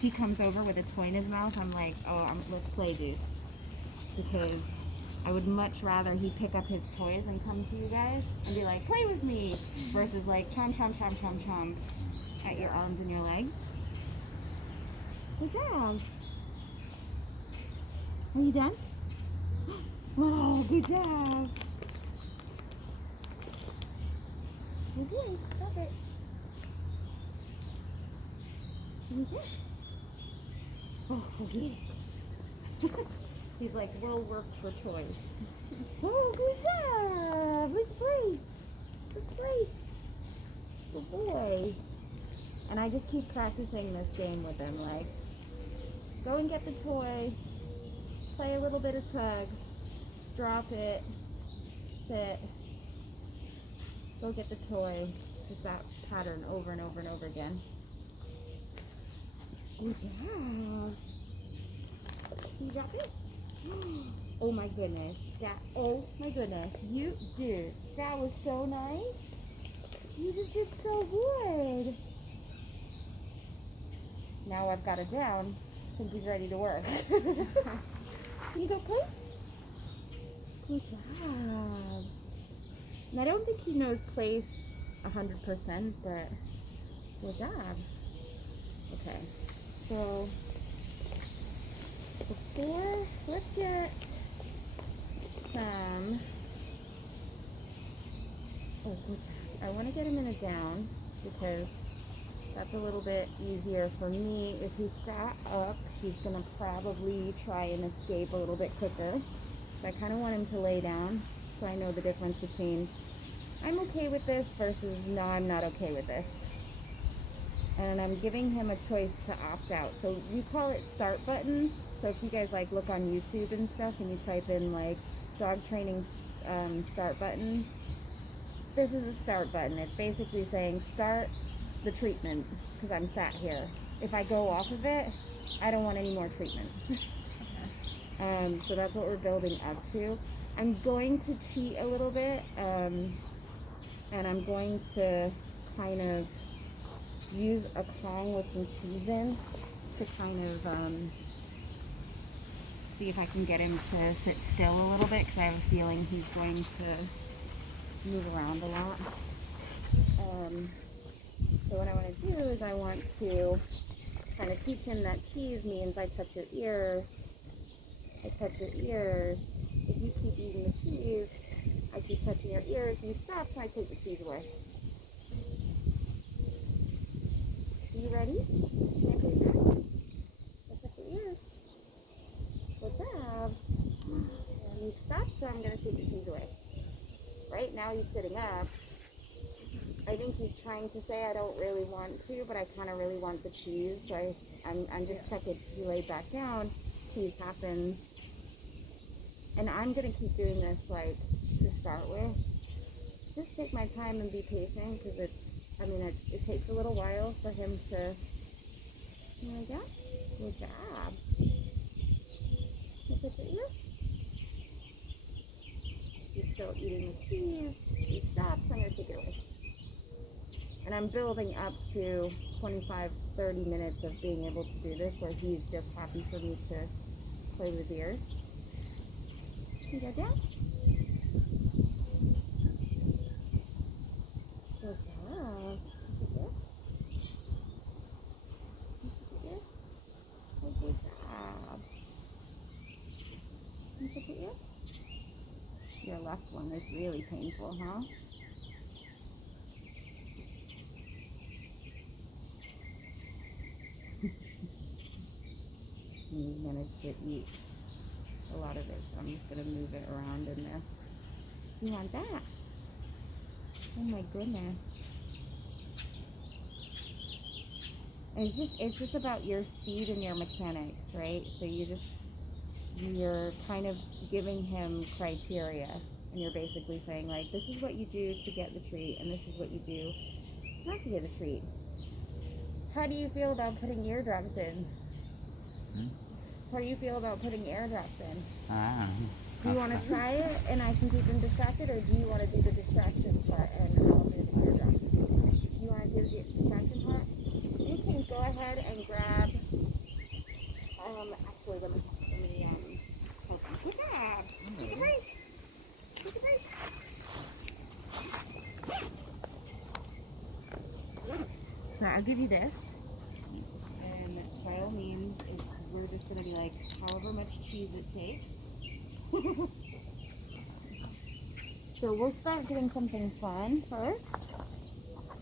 he comes over with a toy in his mouth, I'm like, oh, let's play, dude. Because I would much rather he pick up his toys and come to you guys and be like, play with me, versus like chomp, chomp, chomp, chomp, chomp at your arms and your legs. Good job. Are you done? Oh, good job. Okay, stop it. What is this? Oh, okay. He's like, we'll work for toys. Oh, good job. Let's play. Let's play. Good boy. And I just keep practicing this game with him. Like, go and get the toy. Play a little bit of tug. Drop it. Sit. Go get the toy. Just that pattern over and over and over again. Good job. Can you drop it? Oh my goodness. Oh my goodness. You did. That was so nice. You just did so good. Now I've got it down. I think he's ready to work. Can you go play? Good job. And I don't think he knows place 100%, but good job. Okay, so let's get some, oh, good job. I want to get him in a down because that's a little bit easier for me. If he's sat up, he's going to probably try and escape a little bit quicker. So I kind of want him to lay down so I know the difference between I'm okay with this versus no, I'm not okay with this. And I'm giving him a choice to opt out. So we call it start buttons. So if you guys like look on YouTube and stuff and you type in like dog training start buttons, this is a start button. It's basically saying start the treatment because I'm sat here. If I go off of it, I don't want any more treatment. So that's what we're building up to. I'm going to cheat a little bit, and I'm going to kind of use a Kong with some cheese in to kind of see if I can get him to sit still a little bit because I have a feeling he's going to move around a lot. So what I want to do is I want to kind of teach him that cheese means I touch your ears. I touch your ears. If you keep eating the cheese, I keep touching your ears. You stop, so I take the cheese away. Are you ready? Can I play back? I touch your ears. Good job. And you stop, so I'm going to take the cheese away. Right now he's sitting up. I think he's trying to say I don't really want to, but I kind of really want the cheese. So I'm just checking. He laid back down. Cheese happens. And I'm going to keep doing this, like, to start with. Just take my time and be patient, because it takes a little while for him to, there we go. Good job. Look at the ear. He's still eating the cheese. He stops, I'm going to take it away. And I'm building up to 25, 30 minutes of being able to do this, where he's just happy for me to play with his ears. Can you go down? Good job. Oh, good job. Can you put your ear? Your left one is really painful, huh? You managed to eat a lot of it, so I'm just going to move it around in there. You want that? Oh my goodness. It's just about your speed and your mechanics, right? So you're kind of giving him criteria, and you're basically saying, like, this is what you do to get the treat, and this is what you do not to get the treat. How do you feel about putting eardrops in? How do you feel about putting airdrops in? Do you want to try it and I can keep him distracted, or do you want to do the distraction part and I'll do the airdrop? You want to do the distraction part? You can go ahead and grab I'll give you this. And by all means, we're just going to be like, however much cheese it takes. So we'll start doing something fun first,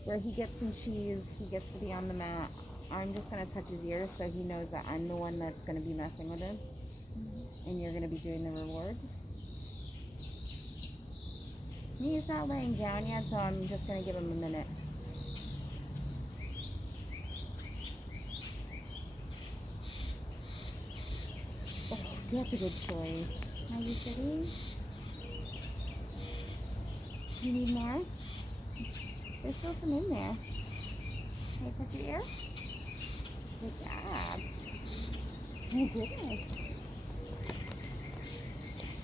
where he gets some cheese, he gets to be on the mat. I'm just going to touch his ear so he knows that I'm the one that's going to be messing with him. And you're going to be doing the reward. He's not laying down yet, so I'm just going to give him a minute. Oh, that's a good choice. Are you sitting? You need more? There's still some in there. Can I touch your ear? Good job. Oh, goodness.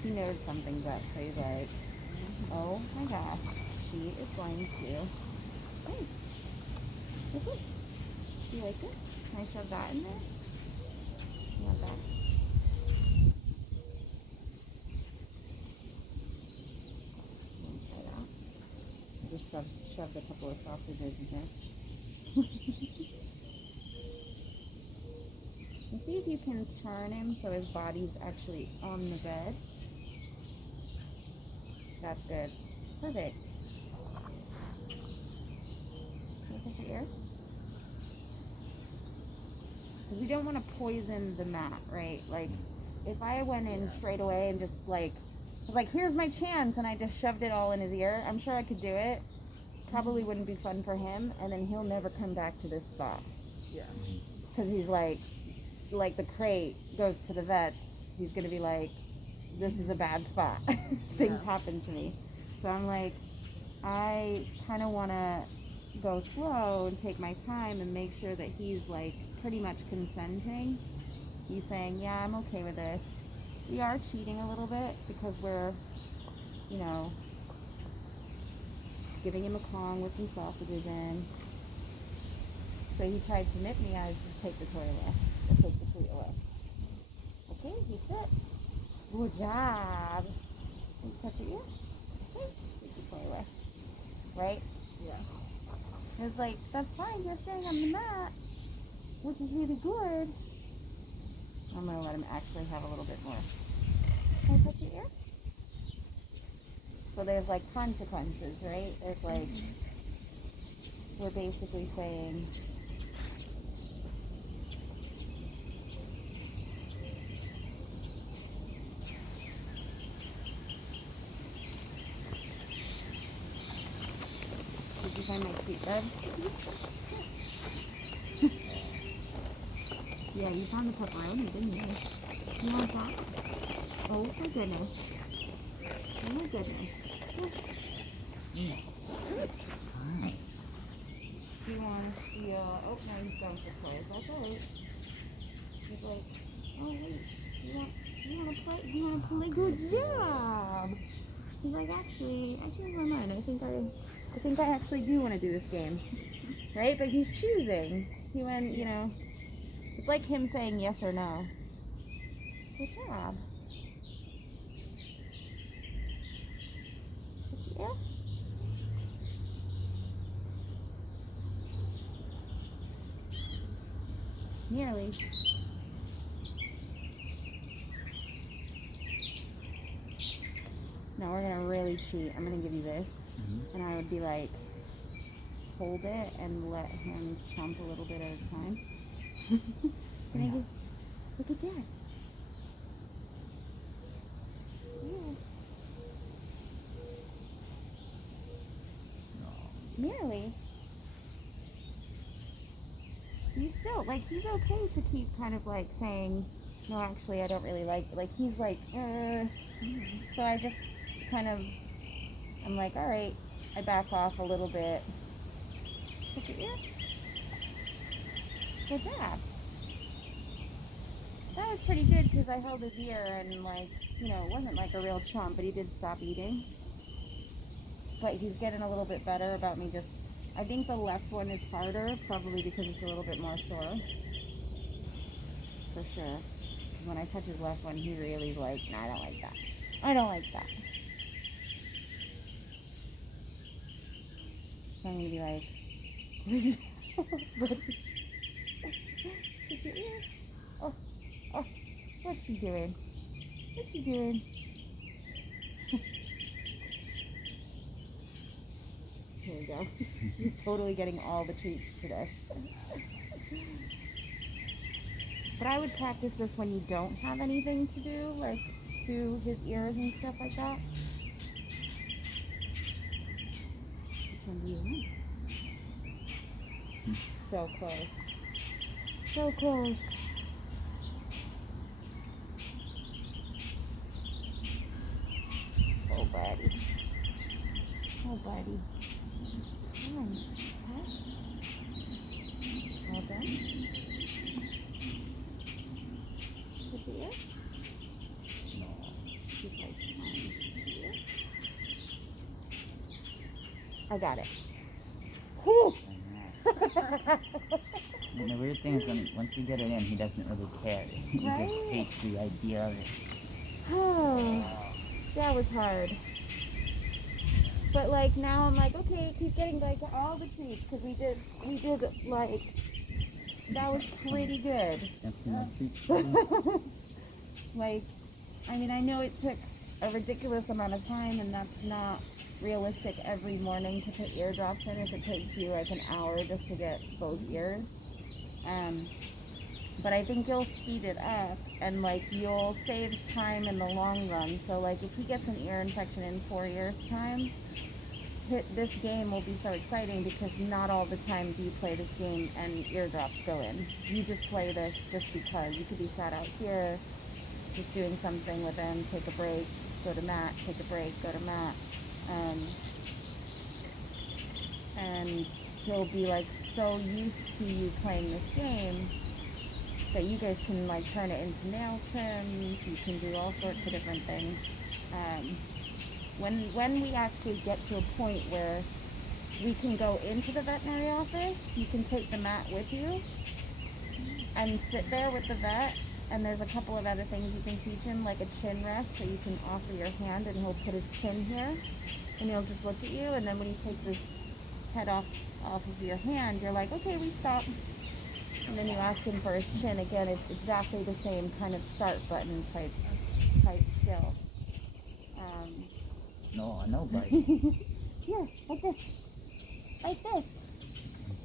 He knows something's up, so he's like, oh my gosh, she is going to. Hey, what's this? Do you like this? Can I shove that in there? You want that? Try that. I just shoved a couple of sausages in here. And see if you can turn him so his body's actually on the bed. That's good. Perfect. Can I touch your ear? Because we don't want to poison the mat, right? Like, if I went in straight away and just like, was like, here's my chance, and I just shoved it all in his ear, I'm sure I could do it. Probably wouldn't be fun for him, and then he'll never come back to this spot. Yeah. Because he's like the crate goes to the vets, he's going to be like, this is a bad spot. Things happen to me. So I'm like, I kind of want to go slow and take my time and make sure that he's like pretty much consenting. He's saying, yeah, I'm okay with this. We are cheating a little bit because we're, you know, giving him a Kong with some sausages in. So he tried to nip me, I was just take the toy away. Or take the treat away. Okay, he's set. Good job. Can you touch your ear? Okay, take the toy away. Right? Yeah. It's like, that's fine, you're staying on the mat, which is really good. I'm going to let him actually have a little bit more. Can I touch your ear? So there's like consequences, right? There's like, we're basically saying, did you find my treat bed? Yeah, you found the pepperoni, didn't you? You want that? Oh my goodness. Oh my goodness. Do you want to steal? Oh, no, he's going for toys. That's alright. He's like, oh wait, you want to play? You want to play? Good job. He's like, actually, I changed my mind. I think I actually do want to do this game, right? But he's choosing. He went, you know, it's like him saying yes or no. Good job. Yeah. Nearly. No, we're gonna really cheat. I'm gonna give you this, and I would be like, hold it and let him chomp a little bit at a time. Can I give? Look at that. Yeah. Nearly. He's still like he's okay to keep kind of like saying, no, actually, I don't really like he's like, So I just kind of, I'm like, all right. I back off a little bit. Look at you. Good job. That was pretty good because I held his ear and like, you know, it wasn't like a real chomp, but he did stop eating. But he's getting a little bit better about me just, I think the left one is harder, probably because it's a little bit more sore. For sure. When I touch his left one, he really's like, no, I don't like that. I don't like that. So I'm going to be like, Did your ear? Oh, oh, what's she doing? What's she doing? Here we go. He's totally getting all the treats today. But I would practice this when you don't have anything to do, like do his ears and stuff like that. Which one do you want? So close. So close. Oh, buddy. Oh, buddy. Come on. Huh? All done? With the ear? No. She's like, ear? I got it. Whew! And the weird thing is once you get it in, he doesn't really care. He Right? just hates the idea of it. Oh, that was hard. But like now I'm like, okay, keep getting like all the treats because we did like, that was pretty good. That's my treat. Like, I mean, I know it took a ridiculous amount of time and that's not realistic every morning to put eardrops in if it takes you like an hour just to get both ears. But I think you'll speed it up and like you'll save time in the long run. So like if he gets an ear infection in 4 years time, this game will be so exciting because not all the time do you play this game and eardrops go in. You just play this just because. You could be sat out here just doing something with him, take a break, go to mat, take a break, go to mat. And he'll be like so used to you playing this game that you guys can like turn it into nail trims. You can do all sorts of different things. When we actually get to a point where we can go into the veterinary office, you can take the mat with you and sit there with the vet. And there's a couple of other things you can teach him, like a chin rest, so you can offer your hand and he'll put his chin here and he'll just look at you. And then when he takes his head off of your hand, you're like, okay, we stop. And then you ask him for his chin. Again, it's exactly the same kind of start button type skill. No, buddy. Here, like this. Like this.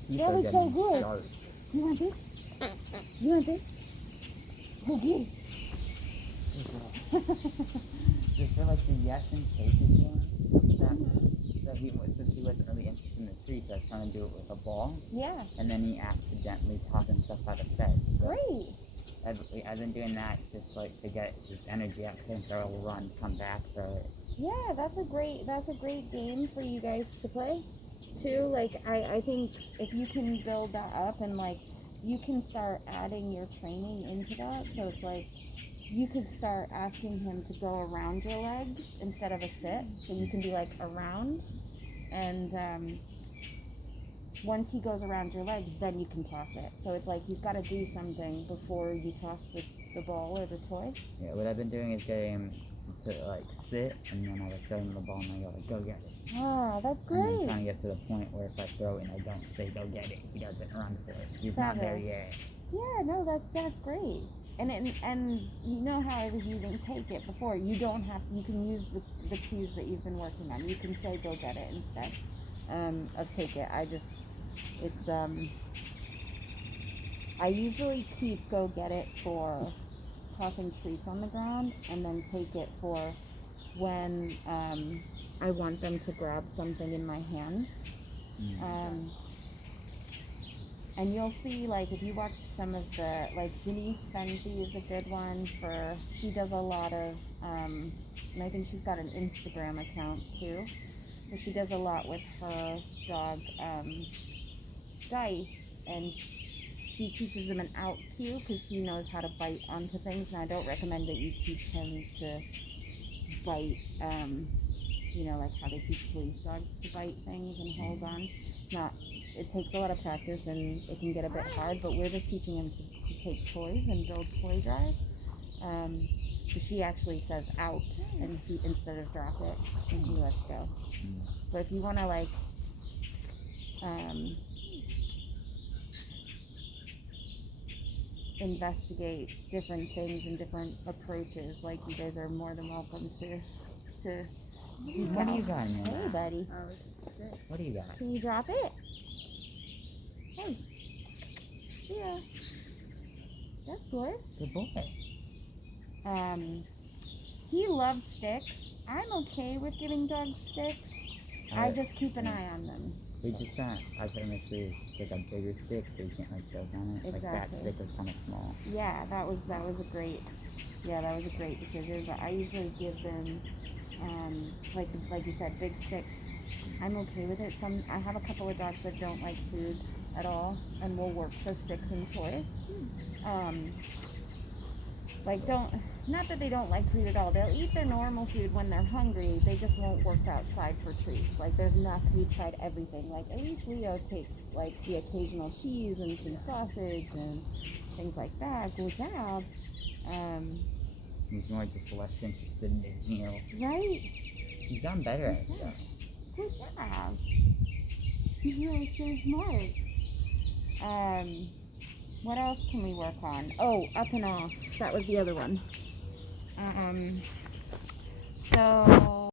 Teeth That are was so getting good. sharp. You want this? You want this? Oh, good. Just for like the yes and take again. Since he wasn't really interested in the treats, I was trying to do it with a ball. Yeah. And then he accidentally taught himself how to fetch. So Great. I've been doing that just like to get his energy out, and throw a run, come back, throw it. Yeah, that's a great game for you guys to play too. Like I think if you can build that up and like you can start adding your training into that, so it's like you could start asking him to go around your legs instead of a sit, so you can be like around, and once he goes around your legs, then you can toss it. So it's like he's got to do something before you toss the ball or the toy. Yeah, what I've been doing is getting him to like sit, and then I would throw him the ball and I go like, go get it. Ah, that's And I'm great. trying to get to the point where if I throw it and I don't say go get it, he doesn't run for it. He's not there Fabulous. yet. Yeah, no, that's great. And you know how I was using take it before. You don't have, you can use the cues that you've been working on. You can say go get it instead of take it. I usually keep go get it for tossing treats on the ground, and then take it for when I want them to grab something in my hands. And you'll see, like, if you watch some of the, like, Denise Fenzi is a good one for, she does a lot of, and I think she's got an Instagram account too, but she does a lot with her dog, Dice, and she teaches him an out cue because he knows how to bite onto things. And I don't recommend that you teach him to bite, you know, like how they teach police dogs to bite things and hold on. It's not, it takes a lot of practice and it can get a bit hard, but we're just teaching him to take toys and build toy drive. So she actually says out, and he, instead of drop it, and he lets go. But if you want to like, investigate different things and different approaches. Like, you guys are more than welcome to What do you got in Hey, there? buddy. Oh, it's a stick. What do you got? Can you drop it? Hey. Yeah. That's good. Good boy. He loves sticks. I'm okay with giving dogs sticks. I just keep an eye on them. We just got, I was gonna make sure it's like a bigger stick so you can't like choke on it. Like that Exactly. stick was kind of small. Yeah, that was a great decision. But I usually give them, like you said, big sticks. I'm okay with it. I have a couple of dogs that don't like food at all, and we'll work for sticks and toys. Not that they don't like food at all. They'll eat their normal food when they're hungry. They just won't work outside for treats. Like, there's nothing. We tried everything. Like, at least Leo takes like the occasional cheese and some sausage and things like that. Good job. He's more just less interested in his meals. Right? He's gotten better at it though. Good job. You're so smart. What else can we work on? Oh, up and off. That was the other one. So